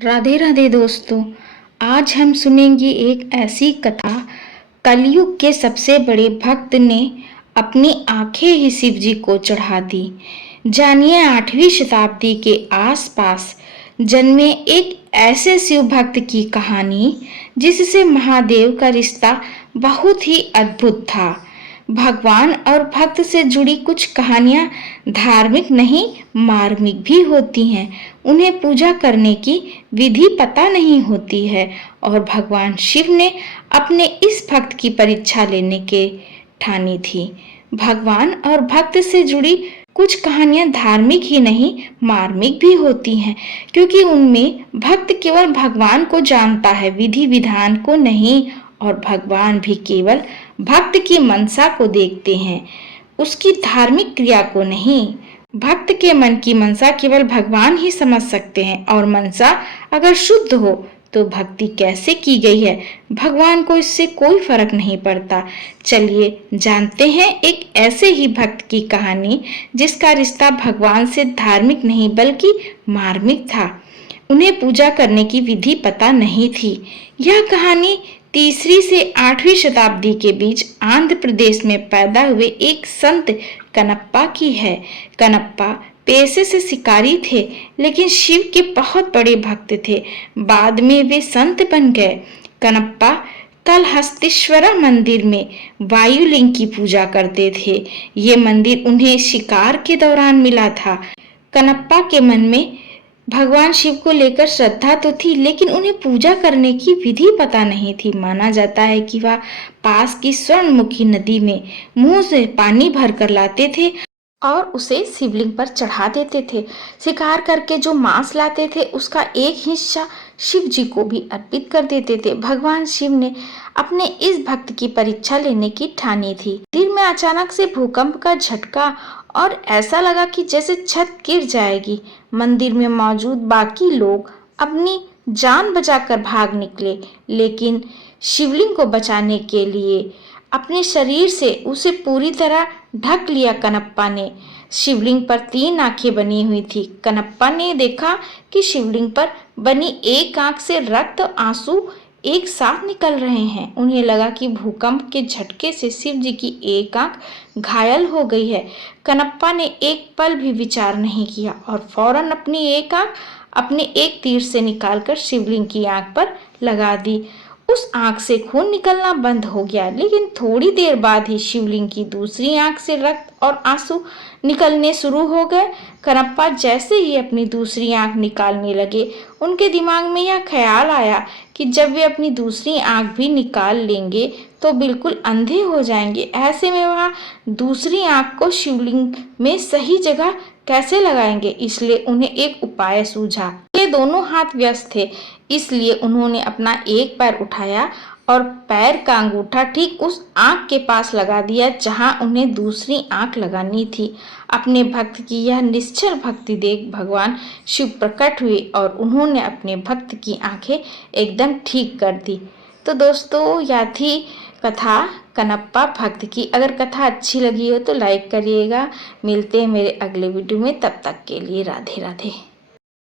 राधे राधे दोस्तों। आज हम सुनेंगे एक ऐसी कथा। कलयुग के सबसे बड़े भक्त ने अपनी आंखें ही शिव जी को चढ़ा दी। जानिए 8वीं शताब्दी के आसपास जन्मे एक ऐसे शिव भक्त की कहानी जिससे महादेव का रिश्ता बहुत ही अद्भुत था। भगवान और भक्त से जुड़ी कुछ कहानियां धार्मिक नहीं मार्मिक भी होती हैं। उन्हें पूजा करने की विधि पता नहीं होती है और भगवान शिव ने अपने इस भक्त की परीक्षा लेने के ठानी थी। भगवान और भक्त से जुड़ी कुछ कहानियां धार्मिक ही नहीं मार्मिक भी होती हैं, क्योंकि उनमें भक्त केवल भगवान को जानता है, विधि विधान को नहीं, और भगवान भी केवल भक्त की मनसा को देखते हैं, उसकी धार्मिक क्रिया को नहीं। भक्त के मन की मनसा केवल भगवान ही समझ सकते हैं, और मनसा अगर शुद्ध हो तो भक्ति कैसे की गई है भगवान को इससे कोई फर्क नहीं पड़ता। चलिए जानते हैं एक ऐसे ही भक्त की कहानी जिसका रिश्ता भगवान से धार्मिक नहीं बल्कि मार्मिक था। उन्हें पूजा करने की विधि पता नहीं थी। यह कहानी 3वीं से 8वीं शताब्दी के बीच आंध्र प्रदेश में पैदा हुए एक संत कनप्पा की है। कनप्पा पेशे से शिकारी थे, लेकिन शिव के बहुत बड़े भक्त थे। बाद में वे संत बन गए। कनप्पा कालहस्तीश्वरा मंदिर में वायुलिंग की पूजा करते थे। ये मंदिर उन्हें शिकार के दौरान मिला था। कनप्पा के मन में भगवान शिव को लेकर श्रद्धा तो थी, लेकिन उन्हें पूजा करने की विधि पता नहीं थी। माना जाता है कि वह पास की स्वर्णमुखी नदी में मुंह से पानी भरकर लाते थे और उसे शिवलिंग पर चढ़ा देते थे। शिकार करके जो मांस लाते थे उसका एक हिस्सा शिव जी को भी अर्पित कर देते थे। भगवान शिव ने अपने इस भक्त की परीक्षा लेने की ठानी थी। दिन में अचानक से भूकंप का झटका और ऐसा लगा कि जैसे छत गिर जाएगी। मंदिर में मौजूद बाकी लोग अपनी जान बचाकर भाग निकले, लेकिन शिवलिंग को बचाने के लिए अपने शरीर से उसे पूरी तरह ढक लिया। कनप्पा ने शिवलिंग पर 3 आंखें बनी हुई थी। कनप्पा ने देखा कि शिवलिंग पर बनी एक आंख से रक्त आंसू एक साथ निकल रहे हैं। उन्हें लगा कि भूकंप के झटके से शिव जी की एक आंख घायल हो गई है। कनप्पा ने एक पल भी विचार नहीं किया और फौरन अपनी एक आंख अपने एक तीर से निकालकर शिवलिंग की आंख पर लगा दी। उस आंख से खून निकलना बंद हो गया, लेकिन थोड़ी देर बाद ही शिवलिंग की दूसरी आंख से रक्त और आंसू निकलने शुरू हो गए। कनप्पा जैसे ही अपनी दूसरी आंख निकालने लगे, उनके दिमाग में यह ख्याल आया कि जब वे अपनी दूसरी आंख भी निकाल लेंगे तो बिल्कुल अंधे हो जाएंगे। ऐसे में वह दूसरी आंख को शिवलिंग में सही जगह कैसे लगाएंगे, इसलिए उन्हें एक उपाय सूझा। ये दोनों हाथ व्यस्त थे, इसलिए उन्होंने अपना एक पैर उठाया और पैर का अंगूठा ठीक उस आंख के पास लगा दिया जहां उन्हें दूसरी आंख लगानी थी। अपने भक्त की यह निश्चल भक्ति देख भगवान शिव प्रकट हुए और उन्होंने अपने भक्त की आंखें एकदम ठीक कर दी। तो दोस्तों, यह थी कथा कनप्पा भक्त की। अगर कथा अच्छी लगी हो तो लाइक करिएगा। मिलते हैं मेरे अगले वीडियो में, तब तक के लिए राधे राधे।